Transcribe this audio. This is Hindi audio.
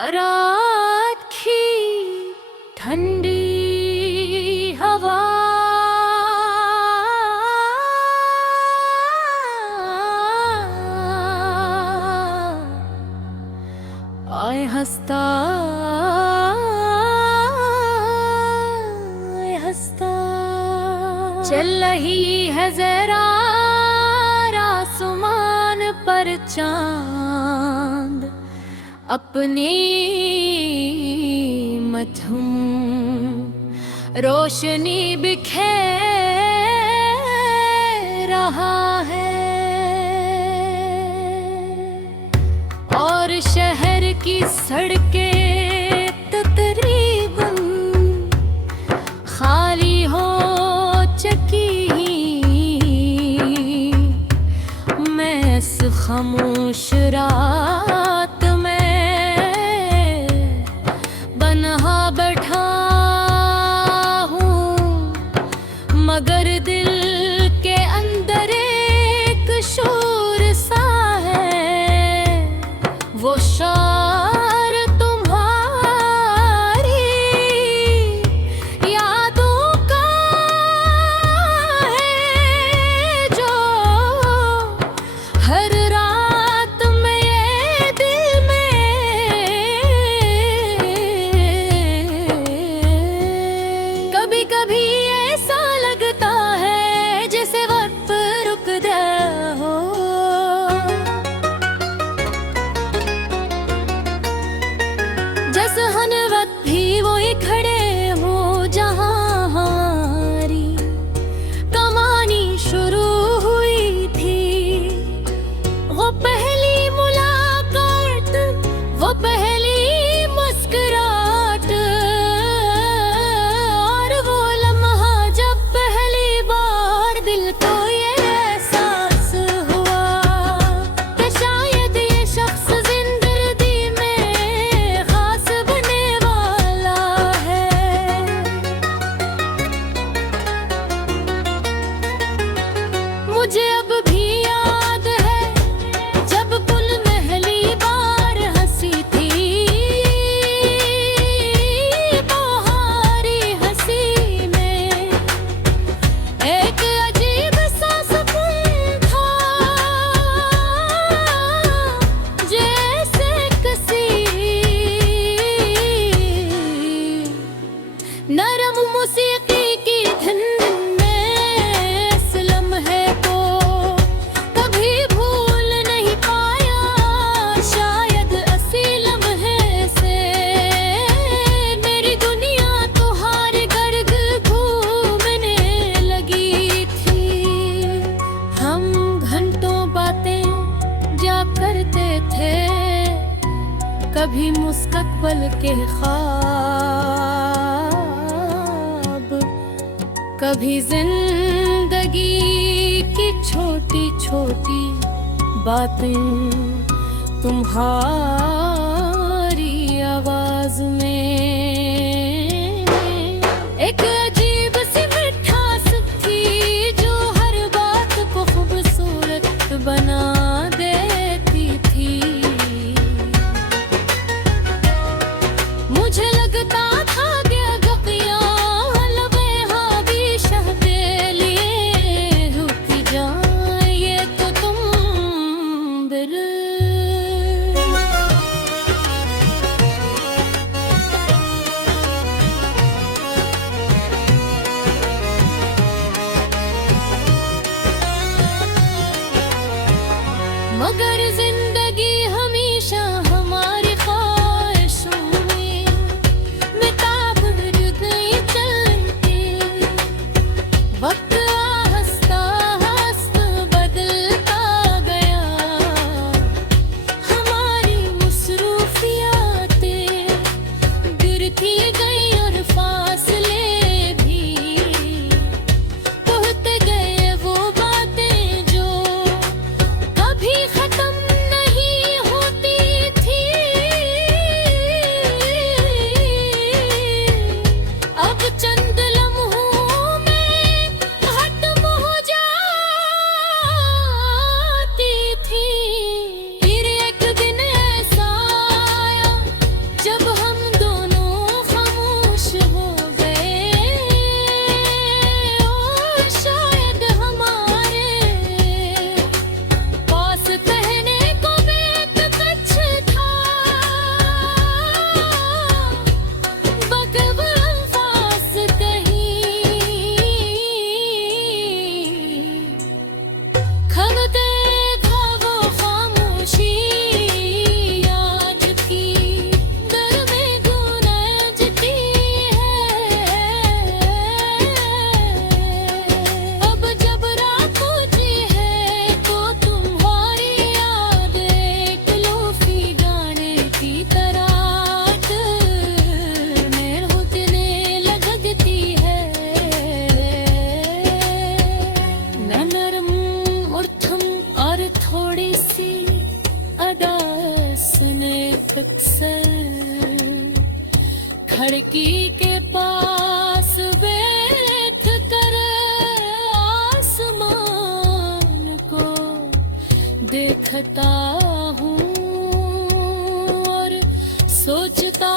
रात की ठंडी हवा आए हंसता चल रही है जरा आसमान पर चांद अपनी मधुम रोशनी बिखेर रहा है और शहर की सड़कें तकरीबन खाली हो चुकी। मैं इस खामोश रात में बन्हा बैठा हूँ, मगर दिल के अंदर एक शोर सा है, वो शोर तुम्हारी यादों का है, जो हर रात में दिल में कभी कभी ऐसा लगता है जैसे वक्त रुक गया हो, जैसे हर वक्त भी वही खड़े हो जहाँ हमारी कहानी शुरू हुई थी। वो पहली मुलाकात, वो पहली मुस्कुराहट, और वो लम्हा जब पहली बार दिल को ये एहसास हुआ कि शायद ये शख्स जिंदगी में खास बनने वाला है। मुझे अब भी याद है जब पुल पहली बार हंसी थी, बहारी हंसी में एक अजीब सा सुकून था, जैसे किसी नरम मौसीकी की धुन में इस लम्हे को कभी भूल नहीं पाया। शायद इसी लम्हे से मेरी दुनिया तो हर गर्द घूमने लगी थी। हम घंटों बातें क्या करते थे, कभी मुस्तकबिल के ख्वाब, कभी जिंदगी की छोटी छोटी बातें तुम्हारी आवाज में। एक अजीब सी मिठास थी जो हर बात को खूबसूरत बना देती थी। मुझे लगता था कि गपियाँ लबे हावी शहदे लिए रुक जाएं, ये तो तुम दिल खिड़की के पास बैठ कर आसमान को देखता हूँ और सोचता